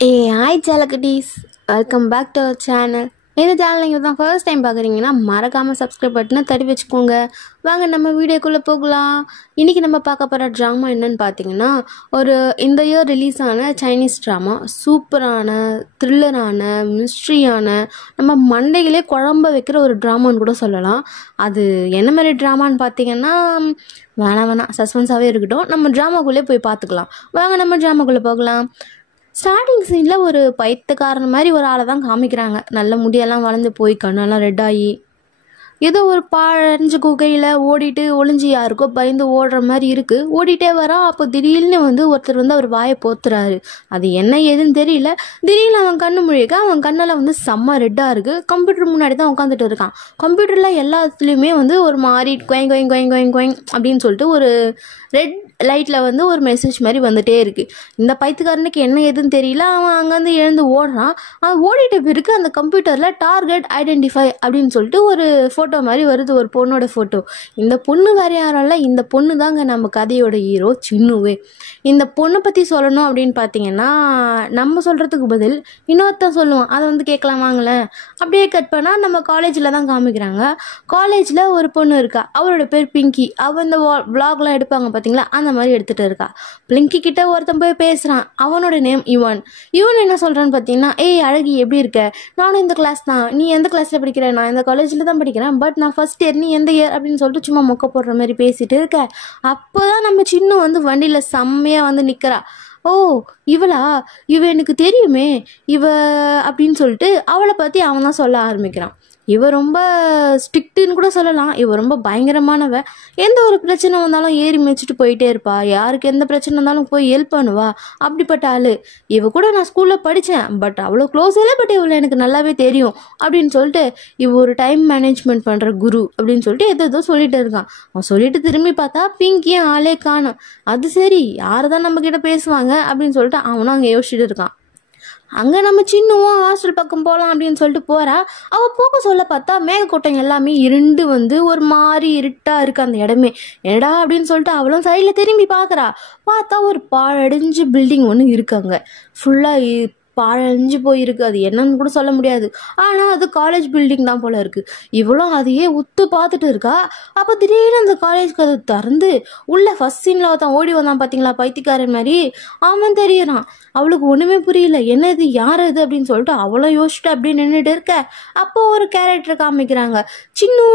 Hi Jalakadis, welcome back to our channel. இந்த channel நீங்கள் தான் ஃபர்ஸ்ட் டைம் பார்க்குறீங்கன்னா மறக்காமல் சப்ஸ்கிரைப் பட்டனை தட்டி வச்சுக்கோங்க. வாங்க நம்ம வீடியோக்குள்ளே போகலாம். இன்றைக்கி நம்ம பார்க்க போகிற ட்ராமா என்னன்னு பார்த்தீங்கன்னா, இந்த இயர் ரிலீஸ் ஆன சைனீஸ் ட்ராமா. சூப்பரான த்ரில்லரான மிஸ்ட்ரியான நம்ம மண்டைகளே குழம்ப வைக்கிற ஒரு ட்ராமான்னு கூட சொல்லலாம். அது என்ன மாதிரி ட்ராமான்னு பார்த்தீங்கன்னா, வேணாம் சஸ்பென்ஸாகவே இருக்கட்டும். நம்ம ட்ராமாக்குள்ளே போய் பார்த்துக்கலாம். வாங்க நம்ம ட்ராமாக்குள்ளே போகலாம். ஸ்டார்டிங் சீனில் ஒரு பைத்தியக்காரன் மாதிரி ஒரு ஆளை தான் காமிக்கிறாங்க. நல்ல முடியெல்லாம் வளர்ந்து போய் கண்ணெல்லாம் ரெட் ஆகி ஏதோ ஒரு பாழஞ்சு குகையில் ஓடிட்டு ஒளிஞ்சு யாருக்கோ பயந்து ஓடுற மாதிரி இருக்குது. ஓடிட்டே வரான். அப்போ திடீர்னு ஒருத்தர் அவர் வாயை போத்துறாரு. அது என்ன ஏதுன்னு தெரியல. திடீர்னு அவன் கண்ணு முழிக்க அவன் கண்ணெல்லாம் செம்ம ரெட்டாக இருக்குது. கம்ப்யூட்டர் முன்னாடி தான் உட்காந்துட்டு இருக்கான். கம்ப்யூட்டரில் எல்லாத்துலேயுமே ஒரு மாதிரி கொயங் கொயங் கொயங் கொயங் கொயங் அப்படின்னு சொல்லிட்டு ஒரு ரெட் லைட்டில் ஒரு மெசேஜ் மாதிரி வந்துட்டே இருக்குது. இந்த பைத்துக்காரனுக்கு என்ன ஏதுன்னு தெரியல. அவன் அங்கேருந்து எழுந்து ஓடுறான். அவன் ஓடிட்ட பிறகு அந்த கம்ப்யூட்டரில் டார்கெட் ஐடென்டிஃபை அப்படின்னு சொல்லிட்டு ஒரு ஃபோட்டோ மாதிரி வருது, ஒரு பொண்ணோட ஃபோட்டோ. இந்த பொண்ணு வேற யாரும் இல்லை, இந்த பொண்ணு தாங்க நம்ம கதையோட ஹீரோ சின்னுவே. இந்த பொண்ணை பற்றி சொல்லணும் அப்படின்னு பார்த்தீங்கன்னா, நம்ம சொல்கிறதுக்கு பதில் இன்னொருத்தன் சொல்லுவான். அதை கேட்கலாம் வாங்களேன். அப்படியே கட் பண்ணால் நம்ம காலேஜில் தான் காமிக்கிறாங்க. காலேஜில் ஒரு பொண்ணு இருக்கா. அவளோட பேர் பிங்கி. அவள் இந்த விளாக்லாம் எடுப்பாங்க பார்த்தீங்களா, அந்த மாதிரி எடுத்துகிட்டு இருக்கா. பிங்கி கிட்ட ஒருத்தன் போய் பேசுகிறான். அவனோட நேம் யுவன். யுவன் என்ன சொல்கிறான்னு பார்த்தீங்கன்னா, ஏய் அழகி எப்படி இருக்க, நானும் இந்த கிளாஸ் தான், நீ எந்த கிளாஸில் படிக்கிற, நான் இந்த காலேஜில் தான் படிக்கிறேன், பட் நான் ஃபர்ஸ்ட் இயர், நீ எந்த இயர் அப்படின்னு சொல்லிட்டு சும்மா மொக்க போடுற மாதிரி பேசிட்டு இருக்க. அப்போதான் நம்ம சின்ன வண்டியில் செம்மையாக நிற்கிறா. ஓ இவளா, இவ எனக்கு தெரியுமே இவ அப்படின்னு சொல்லிட்டு அவளை பற்றி அவன் தான் சொல்ல ஆரம்பிக்கிறான். இவ ரொம்ப ஸ்ட்ரிக்ட்டுன்னு கூட சொல்லலாம். இவ ரொம்ப பயங்கரமானவ. எந்த ஒரு பிரச்சனை வந்தாலும் ஏறி மிதிச்சுட்டு போயிட்டே இருப்பா. யாருக்கு எந்த பிரச்சனை இருந்தாலும் போய் ஹெல்ப் பண்ணுவா. அப்படிப்பட்ட ஆளு. இவ கூட நான் ஸ்கூலில் படித்தேன், பட் அவ்வளோ க்ளோஸ் இல்லை, பட் இவளை எனக்கு நல்லாவே தெரியும் அப்படின்னு சொல்லிட்டு இவ ஒரு டைம் மேனேஜ்மெண்ட் பண்ணுற குரு அப்படின்னு சொல்லிட்டு எதோ சொல்லிட்டு இருக்கான். அவன் சொல்லிட்டு திரும்பி பார்த்தா பிங்கியும் ஆளே காணும். அது சரி, யார் தான் நம்ம கிட்ட பேசுவாங்க அப்படின்னு சொல்லிட்டு அவனும் அங்கே யோசிச்சுட்டு இருக்கான். அங்கே நம்ம சின்னவும் ஹாஸ்டல் பக்கம் போகலாம் அப்படின்னு சொல்லிட்டு போகிறா. அவள் போக சொல்ல பார்த்தா மேகக்கூட்டம் எல்லாமே இருண்டு ஒரு மாதிரி இருட்டாக இருக்குது அந்த இடமே. என்னடா அப்படின்னு சொல்லிட்டு அவளும் சைடில் திரும்பி பார்க்குறா. பார்த்தா ஒரு பாழடைஞ்சு பில்டிங் ஒன்று இருக்காங்க. ஃபுல்லாக பாழஞ்சு போயிருக்கு. அது என்னன்னு கூட சொல்ல முடியாது. ஆனால் அது காலேஜ் பில்டிங் தான் போல இருக்கு. இவ்வளோ அதையே உத்து பார்த்துட்டு இருக்கா. அப்போ திடீர்னு அந்த காலேஜ் கதை திறந்து உள்ள ஃபர்ஸ்ட் சீனில் ஒருத்தன் ஓடி வந்தான் பார்த்தீங்களா, பைத்தியக்காரன் மாதிரி. அவன் தெரியறான். அவளுக்கு ஒன்றுமே புரியல. என்ன இது, யார் இது அப்படின்னு சொல்லிட்டு அவளும் யோசிச்சுட்டு அப்படியே நின்றுட்டு இருக்க. அப்போ ஒரு கேரக்டர் காமிக்கிறாங்க. சின்னு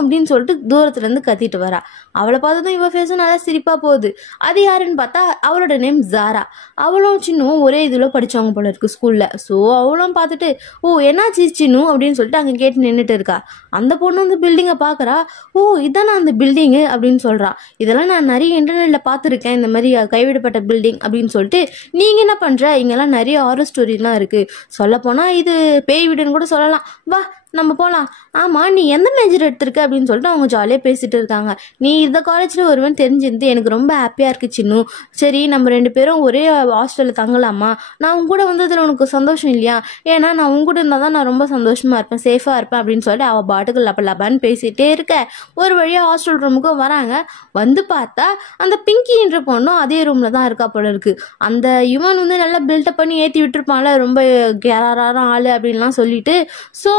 அப்படின்னு சொல்லிட்டு தூரத்துலேருந்து கத்திட்டு வரா. அவளை பார்த்ததும் இவ ஃபேஸும் நல்லா சிரிப்பாக போகுது. அது யாருன்னு பார்த்தா அவளோட நேம் ஜாரா. அவளும் சின்னும் ஒரே இதில் படித்தவங்க போல இருக்கு ஸ்கூலில். ஸோ அவளும் பார்த்துட்டு, ஓ என்னாச்சு சின்னு அப்படின்னு சொல்லிட்டு அங்கே கேட்டு நின்றுட்டு இருக்கா. அந்த பொண்ணு பில்டிங்கை பார்க்குறா. ஓ இதானா அந்த பில்டிங்கு அப்படின்னு சொல்கிறா. இதெல்லாம் நான் நிறைய இன்டர்நெட்டில் பார்த்துருக்கேன், இந்த மாதிரி கைவிடப்பட்ட பில்டிங் அப்படின்னு சொல்லிட்டு. நீங்கள் என்ன பண்ணுற, இங்கெல்லாம் நிறைய ஹாரர் ஸ்டோரிலாம் இருக்குது, சொல்லப்போனால் இது பேய் வீடுன்னு கூட சொல்லலாம், வா நம்ம போகலாம். ஆமாம் நீ எந்த மேஜர் எடுத்திருக்க அப்படின்னு சொல்லிட்டு அவங்க ஜாலியாக பேசிகிட்டு இருக்காங்க. நீ இந்த காலேஜில் வருவேன்னு தெரிஞ்சிருந்து எனக்கு ரொம்ப ஹாப்பியாக இருக்குது சின்னு. சரி நம்ம ரெண்டு பேரும் ஒரே ஹாஸ்டலில் தங்கலாமா, நான் உங்க கூட வந்ததில் உனக்கு சந்தோஷம் இல்லையா, ஏன்னா நான் உங்க கூட இருந்தால் தான் நான் ரொம்ப சந்தோஷமாக இருப்பேன், சேஃபாக இருப்பேன் அப்படின்னு சொல்லிட்டு அவள் பாட்டுக்கு லபான்னு பேசிகிட்டே இருக்க. ஒரு வழியாக ஹாஸ்டல் ரூமுக்கும் வராங்க. வந்து பார்த்தா அந்த பிங்கின்ற பொண்ணும் அதே ரூமில் தான் இருக்கா போல இருக்கு. அந்த யுவன் நல்லா பில்டப் பண்ணி ஏற்றி விட்டுருப்பான்ல, ரொம்ப கேராரான ஆள் அப்படின்லாம் சொல்லிட்டு. ஸோ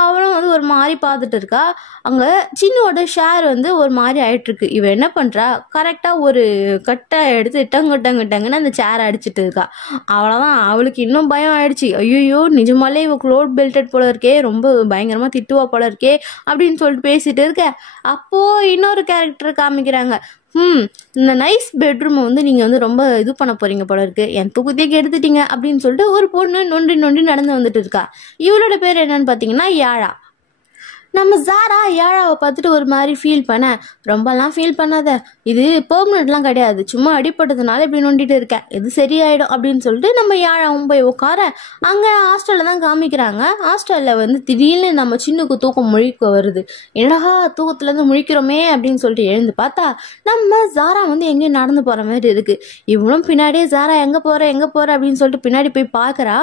அவளும் ஒரு மாதிரி பார்த்துட்டு இருக்கா. அங்கே சின்னோட ஷேர் ஒரு மாதிரி ஆயிட்டு இருக்கு. இவ என்ன பண்றா, கரெக்டாக ஒரு கட்டை எடுத்து டங்குன்னு அந்த சேரை அடிச்சுட்டு இருக்கா. அவ்வளோதான், அவளுக்கு இன்னும் பயம் ஆயிடுச்சு. ஐயோ நிஜமாலே இவ க்ளோட் பெல்டட் போல இருக்கே, ரொம்ப பயங்கரமாக திட்டுவா போல இருக்கே அப்படின்னு சொல்லிட்டு பேசிட்டு இருக்க. அப்போ இன்னொரு கேரக்டர் காமிக்கிறாங்க. இந்த நைஸ் பெட்ரூமை நீங்கள் ரொம்ப இது பண்ண போறீங்க போல இருக்கு, என் தூக்கத்தையே கெடுத்துட்டீங்க அப்படின்னு சொல்லிட்டு ஒரு பொண்ணு நொண்டி நடந்து வந்துட்டு இருக்கா. இவளோட பேர் என்னன்னு பார்த்தீங்கன்னா யாழா. நம்ம ஜாரா யாழாவை பார்த்துட்டு ஒரு மாதிரி ஃபீல் பண்ண. ரொம்பலாம் ஃபீல் பண்ணாத, இது பெர்மனெண்ட்லாம் கிடையாது, சும்மா அடிப்பட்டதுனால இப்படி நொண்டிட்டு இருக்கேன், இது சரியாயிடும் அப்படின்னு சொல்லிட்டு நம்ம யாழாவும் போய் உட்கார. அங்கே ஹாஸ்டலில் தான் காமிக்கிறாங்க. ஹாஸ்டலில் திடீர்னு நம்ம சின்னுக்கு தூக்கம் முழிக்க வருது. என்னடா தூக்கத்துலேருந்து முழிக்கிறோமே அப்படின்னு சொல்லிட்டு எழுந்து பார்த்தா நம்ம ஜாரா எங்கேயும் நடந்து போகிற மாதிரி இருக்குது. இவனும் பின்னாடியே ஜாரா எங்கே போகிற அப்படின்னு சொல்லிட்டு பின்னாடி போய் பார்க்குறா.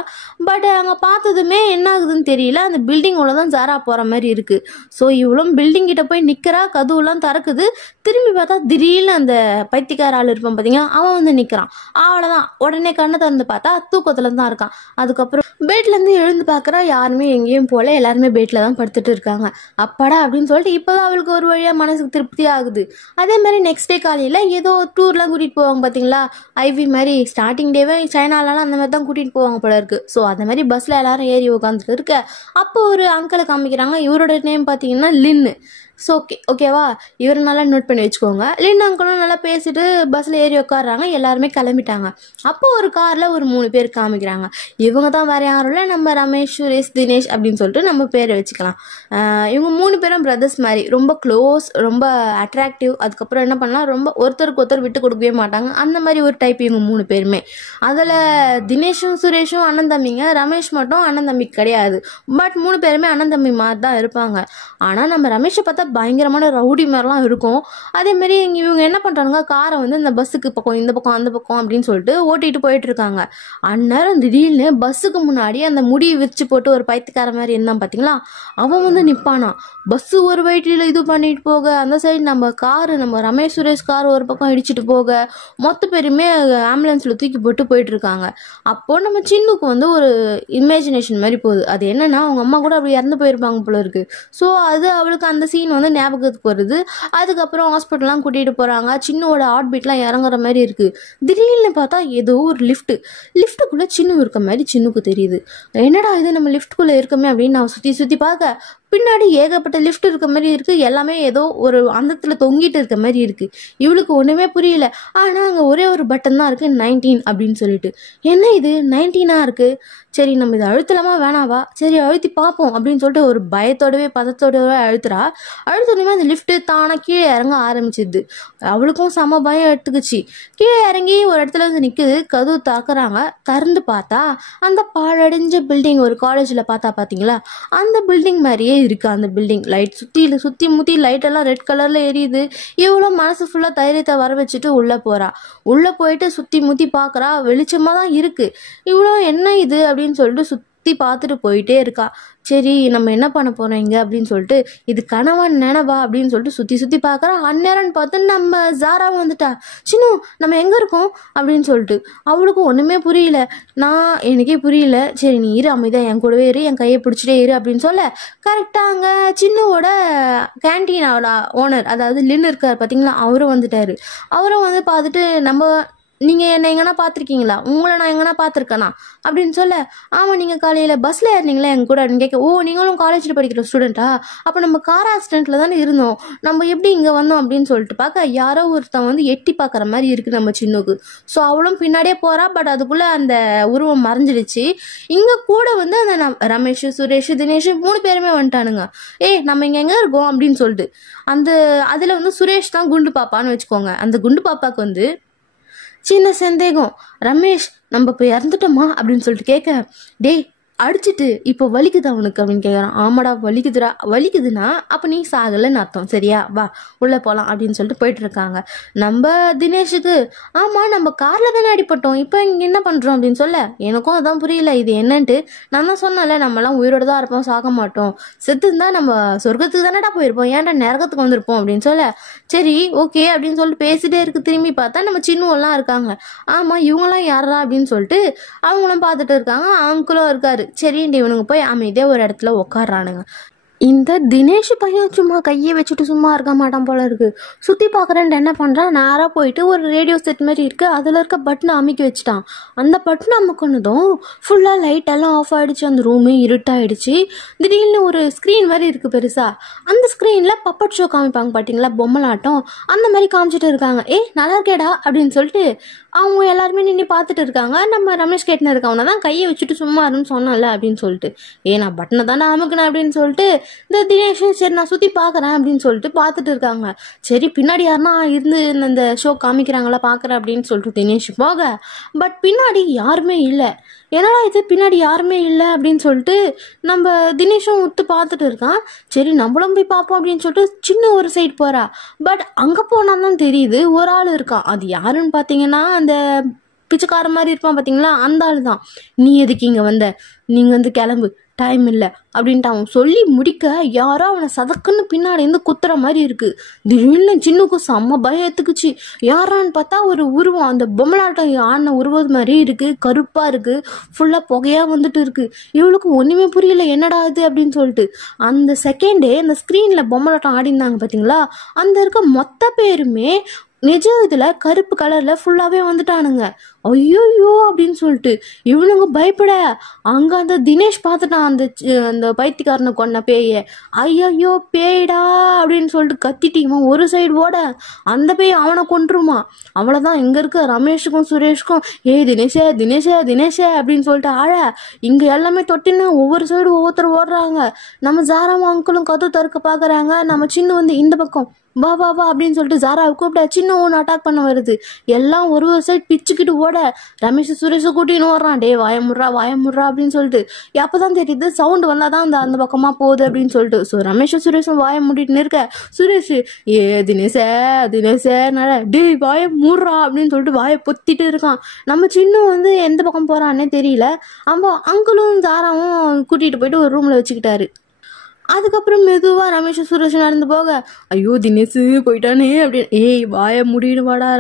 பட் அங்கே பார்த்ததுமே என்ன ஆகுதுன்னு தெரியல, அந்த பில்டிங்கோட தான் ஜாரா போகிற மாதிரி இருக்குது. ஸோ இவளும் பில்டிங் கிட்ட போய் நிற்கிறா, கதவுலாம் திறக்குது. திரும்பி பார்த்தா திடீர்னு அந்த பைத்தியக்கார ஆள் இருப்பான் பார்த்தீங்கன்னா, அவன் வந்து நிற்கிறான். அவ்வளோதான், உடனே கண்ணை திறந்து பார்த்தா தூக்கத்துல தான் இருக்கான். அதுக்கப்புறம் பெட்லேருந்து எழுந்து பார்க்குறா, யாருமே எங்கேயும் போல, எல்லாருமே பெட்டில் தான் படுத்துட்டு இருக்காங்க. அப்பாடா அப்படின்னு சொல்லிட்டு இப்போதான் அவளுக்கு ஒரு வழியாக மனசுக்கு திருப்தி ஆகுது. அதே மாதிரி நெக்ஸ்ட் டே காலையில் ஏதோ டூர்லாம் கூட்டிகிட்டு போவாங்க பார்த்தீங்களா, ஐவி மாதிரி ஸ்டார்டிங் டேவே சைனாலலாம் அந்த மாதிரி தான் கூட்டிகிட்டு போவாங்க போல இருக்கு. ஸோ அந்த மாதிரி பஸ்ஸில் எல்லாரும் ஏறி உட்காந்துட்டு இருக்க, அப்போ ஒரு அங்கிளை காமிக்கிறாங்க. இவரோட நேம் பார்த்தீங்கன்னா லின்னு. ஸோ ஓகேவா, இவர் நல்லா நோட் பண்ணி வச்சுக்கோங்க. லின் அங்கிளும் நல்லா பேசிட்டு பஸ்ஸில் ஏறி உட்காடுறாங்க. எல்லாருமே கிளம்பிட்டாங்க. அப்போ ஒரு காரில் ஒரு 3 பேர் காமிக்கிறாங்க. இவங்க தான் வேற யாரும் இல்லை, நம்ம ரமேஷ், சுரேஷ், தினேஷ் அப்படின்னு சொல்லிட்டு நம்ம பேரை வச்சுக்கலாம். இவங்க 3 பேரும் பிரதர்ஸ் மாதிரி, ரொம்ப க்ளோஸ், ரொம்ப அட்ராக்டிவ். அதுக்கப்புறம் என்ன பண்ணலாம், ரொம்ப ஒருத்தருக்கு ஒருத்தர் விட்டு கொடுக்கவே மாட்டாங்க. அந்த மாதிரி ஒரு டைப் இவங்க 3 பேருமே. அதில் தினேஷும் சுரேஷும் அண்ணன் தம்பிங்க, ரமேஷ் மட்டும் அண்ணன் தம்பி கிடையாது. பட் 3 பேருமே அண்ணன் தம்பி மாதிரி தான் இருப்பாங்க. ஆனால் நம்ம ரமேஷை பார்த்தா பயங்கரமான ரவுடி மாதிரிலாம் இருக்கும். அதே மாதிரி இவங்க என்ன பண்றாங்க, காரை வந்து இந்த பஸ்ஸுக்கு பக்கம், இந்த பக்கம், அந்த பக்கம் அப்படின்னு சொல்லிட்டு ஓட்டிட்டு போயிட்டு இருக்காங்க. அந்நேரம் திடீர்னு பஸ்ஸுக்கு முன்னாடி அந்த முடி விரிச்சு போட்டு ஒரு பைத்தியக்கார மாதிரி இருந்தான் பாத்தீங்களா, அவன் வந்து நிப்பானா. பஸ் ஒரு வயிற்றில இது பண்ணிட்டு போக, அந்த சைடு நம்ம காரு, நம்ம ரமேஷ் சுரேஷ் கார் ஒரு பக்கம் இடிச்சிட்டு போக, மொத்த பேருமே ஆம்புலன்ஸ்ல தூக்கி போட்டு போயிட்டு இருக்காங்க. அப்போ நம்ம சின்னுக்கு வந்து ஒரு இமேஜினேஷன் மாதிரி போகுது. அது என்னன்னா, அவங்க அம்மா கூட அப்படி இறந்து போயிருப்பாங்க போல இருக்கு. ஸோ அது அவளுக்கு அந்த சீன் வந்து ஞாபகத்துக்கு வருது. அதுக்கப்புறம் ஹாஸ்பிட்டல்லாம் கூட்டிட்டு போறாங்க. சின்னோட ஹார்ட் பீட்லாம் இறங்குற மாதிரி இருக்கு. திடீர்னு பார்த்தா ஏதோ ஒரு லிஃப்ட்டுக்குள்ள சின்ன இருக்க மாதிரி சின்னுக்கு தெரியுது. என்னடா இது, நம்ம லிஃப்ட்டுக்குள்ள இருக்கமே அப்படின்னு நான் சுத்தி சுத்தி பார்க்க, பின்னாடி ஏகப்பட்ட லிஃப்ட் இருக்க மாதிரி இருக்கு. எல்லாமே ஏதோ ஒரு அந்தத்துல தொங்கிட்டு இருக்க மாதிரி இருக்கு. இவளுக்கு ஒண்ணுமே புரியல. ஆனா அங்க ஒரே ஒரு பட்டன் தான் இருக்கு, 19 அப்படின்னு சொல்லிட்டு. என்ன இது 19ஆ இருக்கு, சரி நம்ம இதை அழுத்தலாமா வேணாவா, சரி அழுத்தி பார்ப்போம் அப்படின்னு சொல்லிட்டு ஒரு பயத்தோடவே பதத்தோடவே அழுத்தணுமே அந்த லிஃப்ட் தானா கீழே இறங்க ஆரம்பிச்சிது. அவளுக்கும் செம பயம் எடுத்துக்குச்சு. கீழே இறங்கி ஒரு இடத்துல வந்து நிக்குது. கதவு தாக்குறாங்க. திறந்து பார்த்தா அந்த பாழடைஞ்ச பில்டிங், ஒரு காலேஜ்ல பாத்தீங்களா, அந்த பில்டிங் மாதிரியே இருக்கு. அந்த பில்டிங் லைட் சுத்தி முத்தி லைட் எல்லாம் ரெட் கலர்ல எரியுது. இவ்வளோ மனசு ஃபுல்லா தைரியத்தை வர வச்சுட்டு உள்ள போறா. உள்ள போயிட்டு சுத்தி முத்தி பாக்குறா, வெளிச்சமா தான் இருக்கு. இவ்வளோ என்ன இது அப்படின்னு சொல்லிட்டு சுத்தி பார்த்துட்டு போயிட்டே இருக்கா. சரி நம்ம என்ன பண்ண போறோம் இங்க அப்படின்னு சொல்லிட்டு, இது கனவன் நினைவா அப்படின்னு சொல்லிட்டு சுத்தி சுத்தி பாக்குறா. அந்நேரம்னு பார்த்து நம்ம ஜாரா வந்துட்டா. சின்ன நம்ம எங்க இருக்கோம் அப்படின்னு சொல்லிட்டு அவளுக்கு ஒண்ணுமே புரியல. எனக்கே புரியல. சரி நீ இரு, அமைதியா என் கூடவே இரு, என் கையை பிடிச்சிட்டே இரு அப்படின்னு சொல்ல, கரெக்டா அங்க சின்னோட கேன்டீனோட ஓனர், அதாவது லின் இருக்காரு பாத்தீங்களா, அவரும் வந்துட்டாரு. அவரும் வந்து பார்த்துட்டு, நீங்க என்ன எங்கன்னா பார்த்துருக்கீங்களா, உங்களை நான் எங்கன்னா பார்த்துருக்கேனா அப்படின்னு சொல்ல, ஆமா நீங்க காலையில பஸ்ல ஏறினீங்களா எங்க கூட அப்படின்னு கேட்க, ஓ நீங்களும் காலேஜில் படிக்கிற ஸ்டூடெண்டா, அப்போ நம்ம கார் ஆக்சிடென்ட்ல தானே இருந்தோம், நம்ம எப்படி இங்க வந்தோம் அப்படின்னு சொல்லிட்டு பார்க்க, யாரோ ஒருத்தன் வந்து எட்டி பார்க்குற மாதிரி இருக்கு நம்ம சின்னுக்கு. ஸோ அவளும் பின்னாடியே போறா. பட் அதுக்குள்ள அந்த உருவம் மறைஞ்சிடுச்சு. இங்க கூட வந்து அந்த ரமேஷ், சுரேஷ், தினேஷ் 3 பேருமே வந்துட்டானுங்க. நம்ம இங்க எங்க இருக்கோம் அப்படின்னு சொல்லிட்டு. அதுல வந்து சுரேஷ் தான் குண்டு பாப்பான்னு வச்சுக்கோங்க. அந்த குண்டு பாப்பாக்கு வந்து சின்ன சந்தேகம், ரமேஷ் நம்ம இப்போ இறந்துட்டோமா அப்படின்னு சொல்லிட்டு கேட்க, டேய் அடிச்சுட்டு இப்போ வலிக்குதா உனக்கு அப்படின்னு கேட்குறான். ஆமாடா வலிக்குதுடா. வலிக்குதுன்னா அப்போ நீ சாகலைன்னு அர்த்தம், சரியா, வா உள்ளே போகலாம் அப்படின்னு சொல்லிட்டு போயிட்டு இருக்காங்க. நம்ம தினேஷுக்கு, ஆமாம் நம்ம காரில் தானே அடிப்பட்டோம், இப்போ இங்கே என்ன பண்ணுறோம் அப்படின்னு சொல்ல, எனக்கும் அதான் புரியல இது என்னன்ட்டு. நான் தான் சொன்னேன்ல நம்மலாம் உயிரோடு தான் இருப்போம், சாக மாட்டோம், செத்து இருந்தா நம்ம சொர்க்கத்துக்கு தானேடா போயிருப்போம், ஏன்டா நரகத்துக்கு வந்திருப்போம் அப்படின்னு சொல்ல, சரி ஓகே அப்படின்னு சொல்லிட்டு பேசிட்டே இருக்கு. திரும்பி பார்த்தா நம்ம சின்னுவெல்லாம் இருக்காங்க. ஆமாம் இவங்கெல்லாம் யாரா அப்படின்னு சொல்லிட்டு அவங்களும் பார்த்துட்டு இருக்காங்க. அங்கிளும் இருக்காரு. சரின்ட்டு இவனுங்க போய் அமைதியா ஒரு இடத்துல உட்காடுறானுங்க. இந்த தினேஷ் பையன் சும்மா கையை வச்சுட்டு சும்மா இருக்க மாட்டான் போல இருக்கு. சுற்றி பார்க்குறேன்ட்டு என்ன பண்ணுறான், நேராக போயிட்டு ஒரு ரேடியோ செட் மாதிரி இருக்குது, அதில் இருக்க பட்டனை அமுக்கி வச்சுட்டான். அந்த பட்டனை அமுக்கினதும் ஃபுல்லாக லைட் எல்லாம் ஆஃப் ஆகிடுச்சு. அந்த ரூமே இருட்டாயிடுச்சு. திடீர்னு ஒரு ஸ்க்ரீன் மாதிரி இருக்குது பெருசாக. அந்த ஸ்க்ரீனில் பப்பட் ஷோ காமிப்பாங்க பார்த்தீங்களா, பொம்மலாட்டம், அந்த மாதிரி காமிச்சிட்டு இருக்காங்க. நல்லா இருக்கேடா அப்படின்னு சொல்லிட்டு அவங்க எல்லாருமே நின்று பார்த்துட்டு இருக்காங்க. நம்ம ரமேஷ் கேட்டுன்னு இருக்கவனை தான் கையை வச்சுட்டு சும்மா இருன்னு சொன்னால அப்படின்னு சொல்லிட்டு, நான் பட்டனை தானே அமுக்கினேன் அப்படின்னு சொல்லிட்டு இந்த தினேஷும் சரி நான் சுற்றி பார்க்குறேன் அப்படின்னு சொல்லிட்டு பார்த்துட்டு இருக்காங்க. சரி பின்னாடி யாருன்னா இருந்து இந்த ஷோ காமிக்கிறாங்களா பார்க்குறேன் அப்படின்னு சொல்லிட்டு தினேஷ் போக, பட் பின்னாடி யாருமே இல்லை. என்னடா இது பின்னாடி யாருமே இல்லை அப்படின்னு சொல்லிட்டு நம்ம தினேஷும் உத்து பார்த்துட்டு இருக்கான். சரி நம்மளும் போய் பார்ப்போம் அப்படின்னு சொல்லிட்டு சின்ன ஒரு சைடு போறா. பட் அங்கே போனால் தான் தெரியுது ஒரு ஆள் இருக்கான். அது யாருன்னு பார்த்தீங்கன்னா அந்த பிச்சைக்கார மாதிரி இருப்பான் பார்த்தீங்களா, அந்த ஆள் தான். நீ எதுக்கு இங்கே வந்த, நீங்கள் வந்து கிளம்பு, டைம் இல்லை அப்படின்ட்டு அவன் சொல்லி முடிக்க யாரோ அவனை சதக்குன்னு பின்னாடி இருந்து குத்துற மாதிரி இருக்கு. திடீர்னு சின்னுக்கும் செம்ம பயம் எடுத்துக்குச்சு. யாரான்னு பார்த்தா ஒரு உருவம், அந்த பொம்மலாட்டம் ஆன உருவது மாதிரி இருக்கு, கருப்பா இருக்கு, ஃபுல்லா புகையா வந்துட்டு இருக்கு. இவளுக்கு ஒண்ணுமே புரியல, என்னடா இது அப்படின்னு சொல்லிட்டு. அந்த செகண்டே அந்த ஸ்கிரீன்ல பொம்மலாட்டம் ஆடினாங்க பாத்தீங்களா, அந்த இருக்க மொத்த பேருமே நிஜ இதுல கருப்பு கலர்ல ஃபுல்லாவே வந்துட்டானுங்க. ஐயோ அப்படின்னு சொல்லிட்டு இவனுங்க பயப்பட அங்க அந்த தினேஷ் பார்த்துட்டான் அந்த பைத்தியக்காரனை கொன்ன பேய. ஐயோ பேய்டா அப்படின்னு சொல்லிட்டு கத்திட்டீமா ஒரு சைடு ஓட அந்த பேய் அவனை கொன்றுமா. அவ்வளவுதான். இங்க இருக்க ரமேஷுக்கும் சுரேஷுக்கும் ஏய் தினேஷே தினேஷே தினேஷே அப்படின்னு சொல்லிட்டு ஆழ இங்க எல்லாமே தொட்டின்னு ஒவ்வொரு சைடு ஒவ்வொருத்தர் ஓடுறாங்க. நம்ம ஜாராவும் அங்கிளும் கதவு திறக்க பாக்குறாங்க. நம்ம சின்ன வந்து இந்த பக்கம் வா வா வா அப்படின்னு சொல்லிட்டு ஜாராவை கூப்பிட்டா சின்ன ஒன்று அட்டாக் பண்ண வருது. எல்லாம் ஒரு சைட் பிச்சுக்கிட்டு ஓட ரமேஷ் சுரேஷை கூட்டின்னு ஓடுறான். டே வாயமுட்றா அப்படின்னு சொல்லிட்டு. அப்பதான் தெரியுது சவுண்ட் வந்தாதான் அந்த பக்கமா போகுது அப்படின்னு சொல்லிட்டு. ஸோ ரமேஷ் சுரேஷும் வாய மூடிட்டு இருக்க சுரேஷ் ஏ தினேஷே தினேஷே டே வாய மூடுறா அப்படின்னு சொல்லிட்டு வாயை பொத்திட்டு இருக்கான். நம்ம சின்ன வந்து எந்த பக்கம் போறான்னே தெரியல. அவன் அங்கிளும் ஜாராவும் கூட்டிட்டு போயிட்டு ஒரு ரூம்ல வச்சுக்கிட்டாரு. அதுக்கப்புறம் மெதுவா ரமேஷ் சுரேஷ் நடந்து போக ஐயோ தினேஷ் போயிட்டானே அப்படின்னு ஏய் வாய முடின்னு வாடா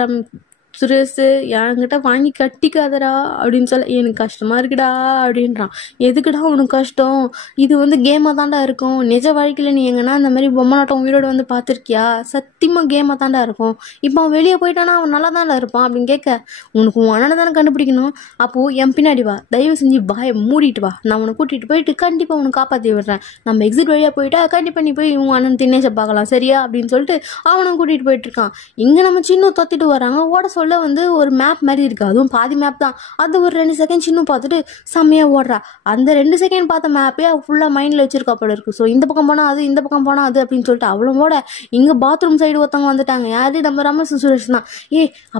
சுரேஷ் என்கிட்ட வாங்கி கட்டிக்காதடா அப்படின்னு சொல்ல எனக்கு கஷ்டமா இருக்குடா அப்படின்றான். எதுக்குடா உனக்கு கஷ்டம், இது வந்து கேமா தாண்டா இருக்கும். நிஜ வாழ்க்கையில நீ எங்கன்னா அந்த மாதிரி பொம்மலாட்டம் உயிரோடு வந்து பார்த்துருக்கியா, சத்தியமா கேமா தாண்டா இருக்கும். இப்போ அவன் வெளியே போயிட்டானா அவன் நல்லா தாண்டா இருப்பான் அப்படின்னு கேட்க உனக்கு உன் அண்ணனை தானே கண்டுபிடிக்கணும், அப்போ என் பின்னாடி வா, தயவு செஞ்சு பாய மூடிட்டு வா, நான் உன்னை கூட்டிட்டு போயிட்டு கண்டிப்பா உனக்கு காப்பாற்றி விடுறேன். நம்ம எக்ஸிட் வழியா போயிட்டா கண்டிப்பா நீ போய் உன் அண்ணன் தினேஷை பார்க்கலாம் சரியா அப்படின்னு சொல்லிட்டு அவனும் கூட்டிட்டு போயிட்டு இருக்கான். இங்க நம்ம சின்ன தொத்திட்டு வராங்க. ஓட சொல்ல வந்து ஒரு மேப் மாதிரி இருக்கு, அதுவும் பாதி மேப் தான். அது ஒரு 2 செகண்ட் சின்ன பார்த்துட்டு செம்மையா ஓடுறா. அந்த 2 செகண்ட் பார்த்த மேப்பே ஃபுல்லா மைண்ட்ல வச்சிருக்கா போல இருக்கு. ஸோ இந்த பக்கம் போனா அது, இந்த பக்கம் போனா அது அப்படின்னு சொல்லிட்டு அவளும் ஓட இங்க பாத்ரூம் சைடு ஒருத்தவங்க வந்துட்டாங்க. யாரு நம்ம ரமேஷ் சுரேஷ் தான்.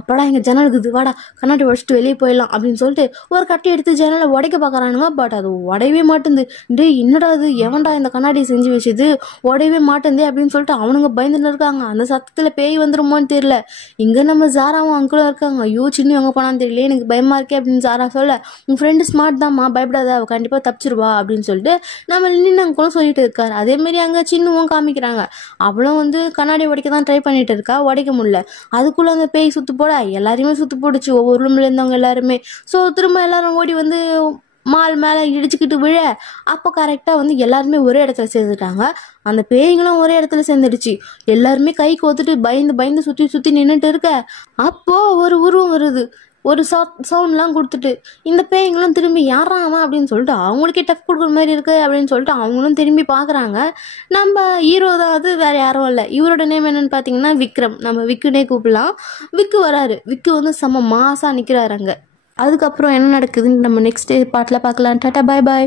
அப்படா இங்க ஜன்னல் இருக்குது, வாடா கண்ணாடி உடச்சிட்டு வெளியே போயிடலாம் அப்படின்னு சொல்லிட்டு ஒரு கட்டி எடுத்து ஜன்னலை உடைக்க பாக்குறானுங்க. பட் அது உடையவே மாட்டேங்குது. டே என்னடா அது, எவன்டா இந்த கண்ணாடி செஞ்சு வச்சது, உடையவே மாட்டேங்குது அப்படின்னு சொல்லிட்டு அவனுங்க பயந்துட்டு இருக்காங்க. அந்த சத்தத்துல பேய் வந்துருமோன்னு தெரியல. இங்க நம்ம ஜாராவும் அங்கிளும் இருக்காங்க. ஐயோ சின்ன எங்க போனான்னு தெரியல, எனக்கு பயமா இருக்கே அப்படின்னு ஜாரா சொல்ல உன் ஃப்ரெண்டு ஸ்மார்ட் தான்மா, பயப்படாத, அவ கண்டிப்பா தப்பிச்சிருவா அப்படின்னு சொல்லிட்டு நம்ம லின்னு அங்கிளும் சொல்லிட்டு இருக்காரு. அதே மாதிரி அங்க சின்னவும் காமிக்கிறாங்க. அவளும் வந்து கண்ணாடி உடைக்க தான் ட்ரை பண்ணிட்டு இருக்கா, உடைக்க முடியல. அதுக்குள்ள அந்த பேய் சுத்து போட எல்லாரையுமே சுத்து போடுச்சு, ஒவ்வொரு ரூம்ல இருந்தவங்க எல்லாருமே. ஸோ திரும்ப எல்லாரும் ஓடி வந்து மால் மேலே இடிச்சுக்கிட்டு விழ அப்போ கரெக்டாக வந்து எல்லாருமே ஒரே இடத்துல சேர்ந்துட்டாங்க. அந்த பேய்களும் ஒரே இடத்துல சேர்ந்துடுச்சு. எல்லாருமே கை கோத்துட்டு பயந்து பயந்து சுற்றி சுற்றி நின்றுட்டு இருக்க அப்போ ஒரு உருவம் வருது, ஒரு சவுண்ட்லாம் கொடுத்துட்டு. இந்த பேய்களும் திரும்பி யாரா அவன் அப்படின்னு சொல்லிட்டு அவங்களுக்கே டஃப் கொடுக்குற மாதிரி இருக்கு அப்படின்னு சொல்லிட்டு அவங்களும் திரும்பி பார்க்குறாங்க. நம்ம ஹீரோ தான், அது வேற யாரும் இல்லை. இவரோட நேம் என்னன்னு பார்த்தீங்கன்னா விக்ரம். நம்ம விக்குனே கூப்பிடலாம். விக்கு வராரு. விக்கு வந்து செம்ம மாசா நிற்கிறாரு அங்கே. அதுக்கப்புறம் என்ன நடக்குதுன்னு நம்ம நெக்ஸ்ட் பார்ட்டில் பார்க்கலாம். டாடா பாய் பாய்.